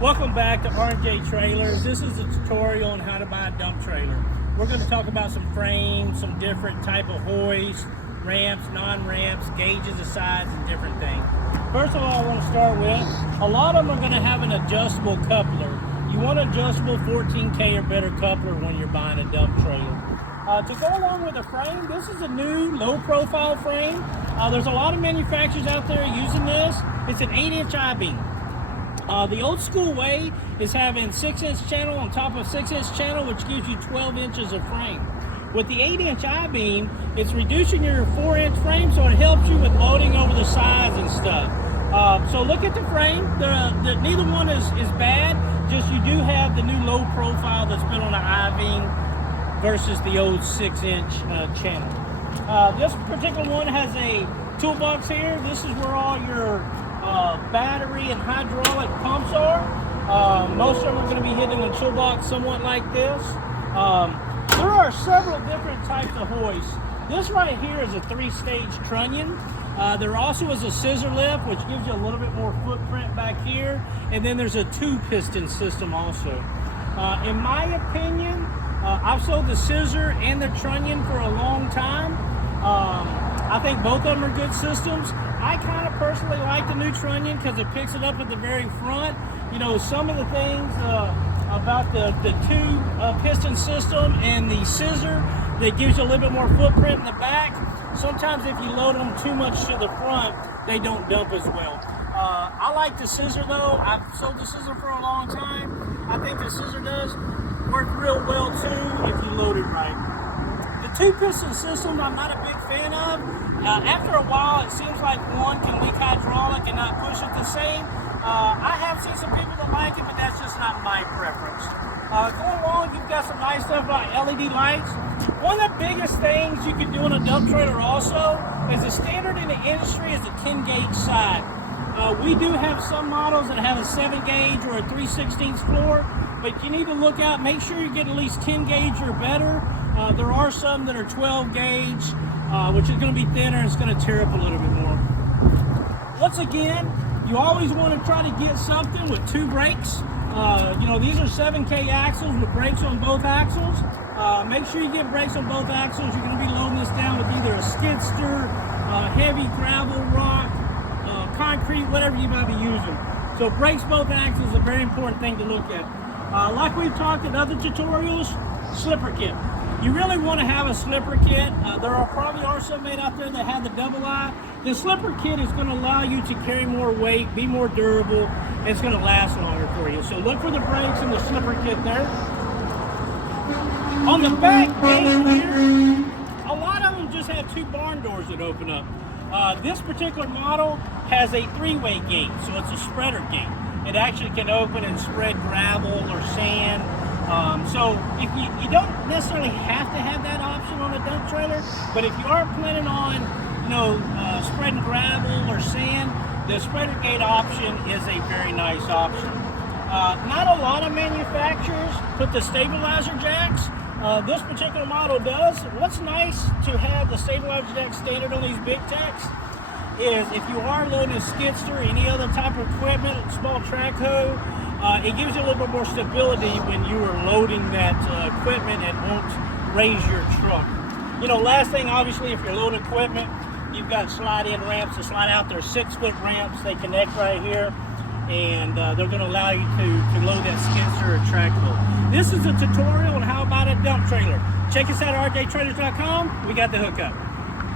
Welcome back to RJ Trailers. This is a tutorial on how to buy a dump trailer. We're going to talk about some frames, some different type of hoists, ramps, non-ramps, gauges of size, and different things. First of all, I want to start with, a lot of them are going to have an adjustable coupler. You want an adjustable 14K or better coupler when you're buying a dump trailer. To go along with the frame, this is a new low-profile frame. There's a lot of manufacturers out there using this. It's an 8-inch I-beam. The old school way is having 6-inch channel on top of 6-inch channel, which gives you 12 inches of frame. With the 8-inch I-beam, it's reducing your 4-inch frame, so it helps you with loading over the sides and stuff. So look at the frame. Neither one is bad, just you do have the new low profile that's been on the I-beam versus the old 6-inch channel. This particular one has a toolbox here. This is where all your battery and hydraulic pumps are. Most of them are going to be hidden in a toolbox somewhat like this. There are several different types of hoists. This right here is a 3-stage trunnion. There also is a scissor lift, which gives you a little bit more footprint back here. And then there's a 2-piston system also. In my opinion, I've sold the scissor and the trunnion for a long time. I think both of them are good systems. I kind of personally like the new trunnion because it picks it up at the very front. You know, some of the things about the 2-piston system and the scissor that gives you a little bit more footprint in the back. Sometimes if you load them too much to the front, they don't dump as well. I like the scissor though. I've sold the scissor for a long time. I think the scissor does work real well too if you load it right. The 2-piston system I'm not a big fan of. After a while it seems like one can leak hydraulic and not push it the same. I have seen some people that like it, but that's just not my preference. Going along, you've got some nice stuff like LED lights. One of the biggest things you can do on a dump trailer also is the standard in the industry is the 10-gauge side. We do have some models that have a 7-gauge or a 3/16 floor, but you need to look out, make sure you get at least 10-gauge or better. There are some that are 12-gauge, which is going to be thinner and it's going to tear up a little bit more. Once again, you always want to try to get something with 2 brakes. You know, these are 7K axles with brakes on both axles. Make sure you get brakes on both axles. You're going to be loading this down with either a skid steer, heavy gravel, rock, concrete, whatever you might be using. So brakes both axles is a very important thing to look at. Like we've talked in other tutorials, slipper kit. You really want to have a slipper kit. There probably are some made out there that have the double I. The slipper kit is going to allow you to carry more weight, be more durable, and it's going to last longer for you. So look for the brakes in the slipper kit there. On the back gate here, a lot of them just have 2 barn doors that open up. This particular model has a 3-way gate, so it's a spreader gate. It actually can open and spread gravel or sand. So if you don't necessarily have to have that option on a dump trailer, but if you are planning on, you know, spreading gravel or sand, the spreader gate option is a very nice option. Not a lot of manufacturers put the stabilizer jacks. This particular model does. What's nice to have the stabilizer jack standard on these big techs is if you are loading a skid steer or any other type of equipment, small track hoe, it gives you a little bit more stability when you are loading that equipment and won't raise your truck. You know, last thing, obviously, if you're loading equipment, you've got slide-in ramps to slide out. They're 6-foot ramps. They connect right here, and they're going to allow you to load that skid steer or track hoe. This is a tutorial on how to buy a dump trailer. Check us out at rjtrailers.com. We got the hookup.